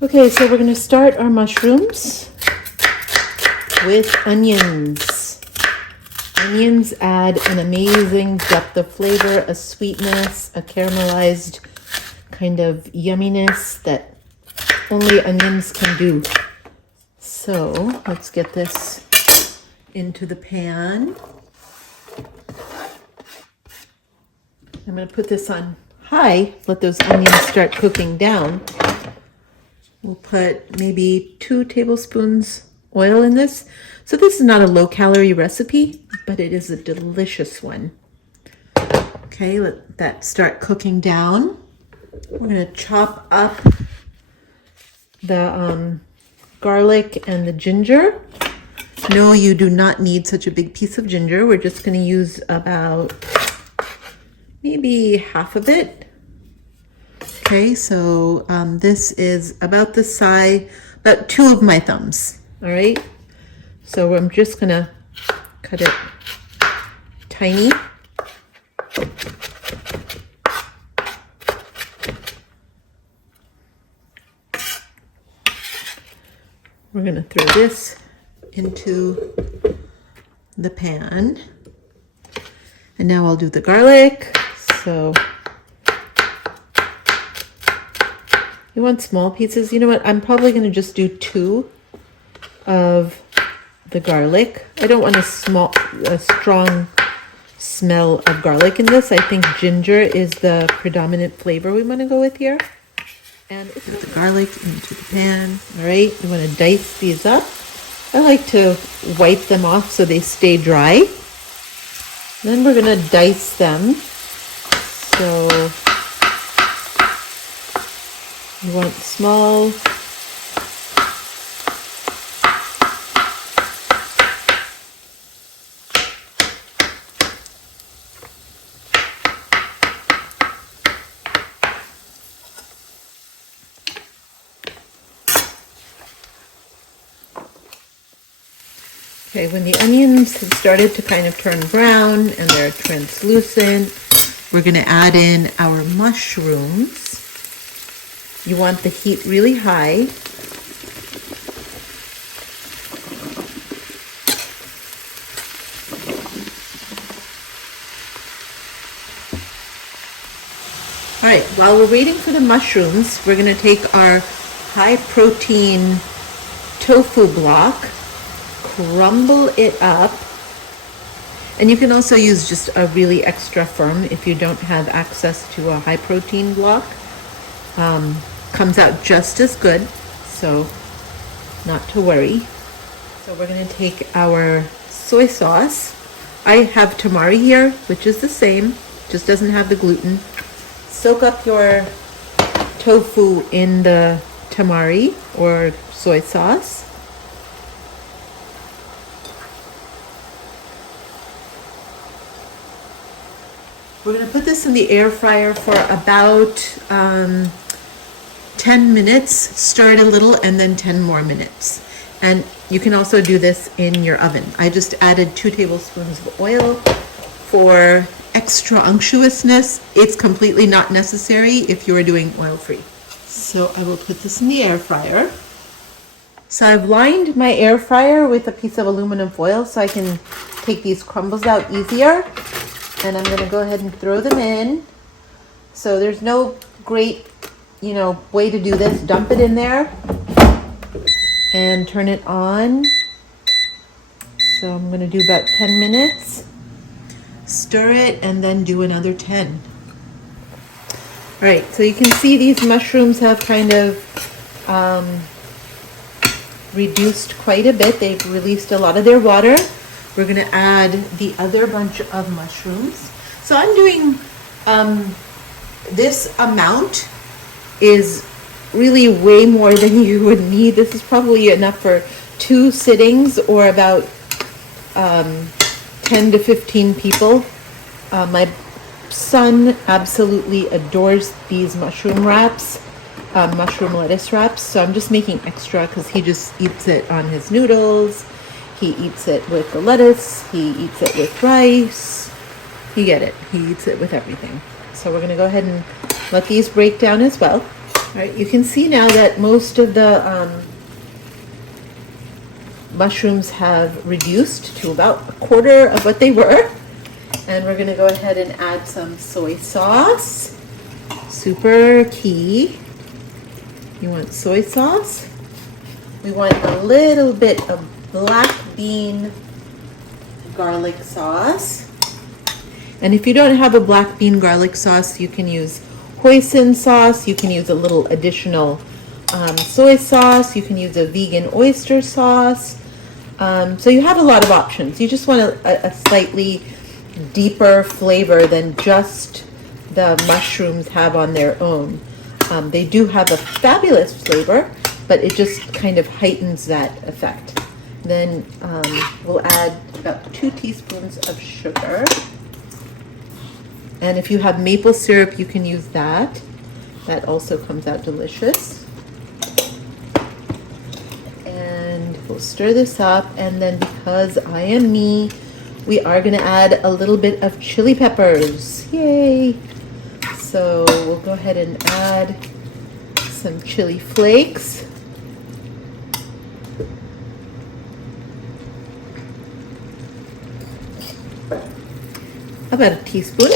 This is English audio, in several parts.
Okay, so we're going to start our mushrooms with onions. Onions add an amazing depth of flavor, a sweetness, a caramelized kind of yumminess that only onions can do. So let's get this into the pan. I'm going to put this on high, let those onions start cooking down. We'll put maybe 2 tablespoons oil in this. So this is not a low-calorie recipe, but it is a delicious one. Okay, let that start cooking down. We're going to chop up the garlic and the ginger. No, you do not need such a big piece of ginger. We're just going to use about maybe half of it. Okay, so this is about the size, about 2 of my thumbs. All right, so I'm just going to cut it tiny. We're going to throw this into the pan. And now I'll do the garlic. So you want small pieces? You know what? I'm probably going to just do 2 of the garlic. I don't want a strong smell of garlic in this. I think ginger is the predominant flavor we want to go with here. And put the garlic into the pan. All right, you want to dice these up. I like to wipe them off so they stay dry. Then we're going to dice them. So you want small. Okay, when the onions have started to kind of turn brown and they're translucent, we're going to add in our mushrooms. You want the heat really high. All right, while we're waiting for the mushrooms, we're going to take our high protein tofu block, crumble it up. And you can also use just a really extra firm if you don't have access to a high protein block. Comes out just as good, so not to worry. So we're going to take our soy sauce. I have tamari here, which is the same, just doesn't have the gluten. Soak up your tofu in the tamari or soy sauce. We're going to put this in the air fryer for about 10 minutes. Start a little and then 10 more minutes. And you can also do this in your oven. I just added 2 tablespoons of oil for extra unctuousness. It's completely not necessary if you are doing oil-free. So I will put this in the air fryer. So I've lined my air fryer with a piece of aluminum foil so I can take these crumbles out easier. And I'm going to go ahead and throw them in. So there's no great, way to do this. Dump it in there and turn it on. So I'm going to do about 10 minutes. Stir it and then do another 10. All right, so you can see these mushrooms have kind of reduced quite a bit. They've released a lot of their water. We're going to add the other bunch of mushrooms. So I'm doing this amount is really way more than you would need. This is probably enough for 2 sittings or about 10 to 15 people. My son absolutely adores these mushroom wraps, mushroom lettuce wraps. So I'm just making extra because he just eats it on his noodles. He eats it with the lettuce. He eats it with rice. You get it. He eats it with everything. So we're going to go ahead and let these break down as well. All right, you can see now that most of the mushrooms have reduced to about a quarter of what they were. And we're gonna go ahead and add some soy sauce. Super key. You want soy sauce. We want a little bit of black bean garlic sauce. And if you don't have a black bean garlic sauce, you can use hoisin sauce. You can use a little additional soy sauce. You can use a vegan oyster sauce. So you have a lot of options. You just want a slightly deeper flavor than just the mushrooms have on their own. They do have a fabulous flavor, but it just kind of heightens that effect. Then we'll add about 2 teaspoons of sugar. And if you have maple syrup, you can use that. That also comes out delicious. And we'll stir this up. And then because I am me, we are going to add a little bit of chili peppers. Yay! So we'll go ahead and add some chili flakes. About a teaspoon,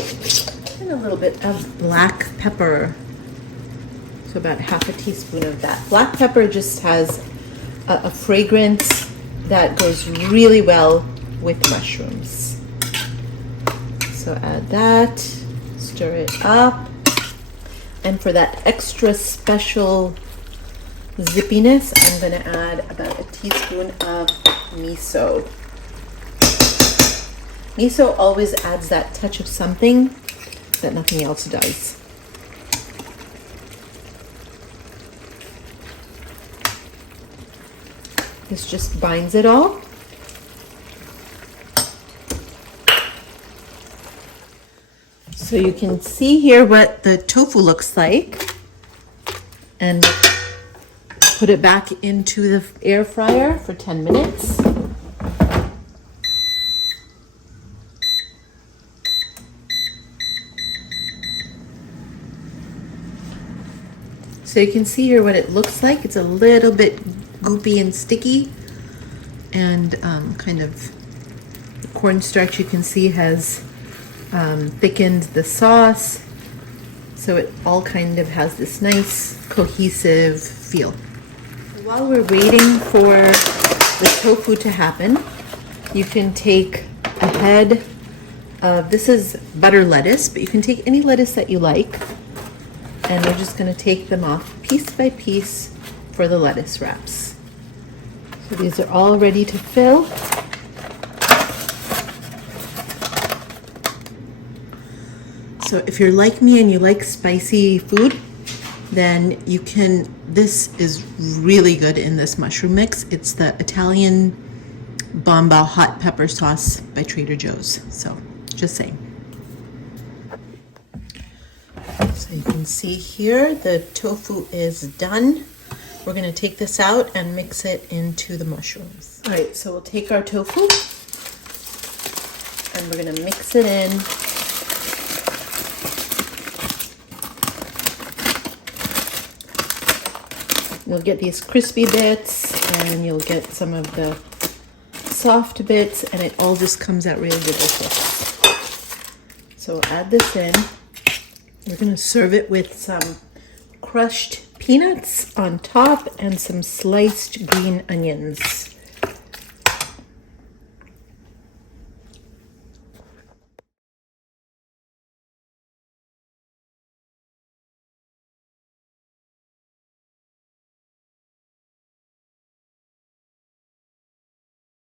and a little bit of black pepper. So about half a teaspoon of that. Black pepper just has a fragrance that goes really well with mushrooms. So add that, stir it up, and for that extra special zippiness, I'm going to add about a teaspoon of miso. Miso always adds that touch of something that nothing else does. This just binds it all. So you can see here what the tofu looks like. And put it back into the air fryer for 10 minutes. So you can see here what it looks like. It's a little bit goopy and sticky, and kind of the cornstarch you can see has thickened the sauce. So it all kind of has this nice cohesive feel. While we're waiting for the tofu to happen, you can take a head of, this is butter lettuce, but you can take any lettuce that you like. And we're just going to take them off piece by piece for the lettuce wraps. So these are all ready to fill. So if you're like me and you like spicy food, then you can, this is really good in this mushroom mix. It's the Italian Bomba hot pepper sauce by Trader Joe's. So just saying. So you can see here the tofu is done. We're going to take this out and mix it into the mushrooms. All right, so we'll take our tofu and we're going to mix it in. You'll get these crispy bits and you'll get some of the soft bits, and it all just comes out really delicious. So we'll add this in. We're going to serve it with some crushed peanuts on top and some sliced green onions.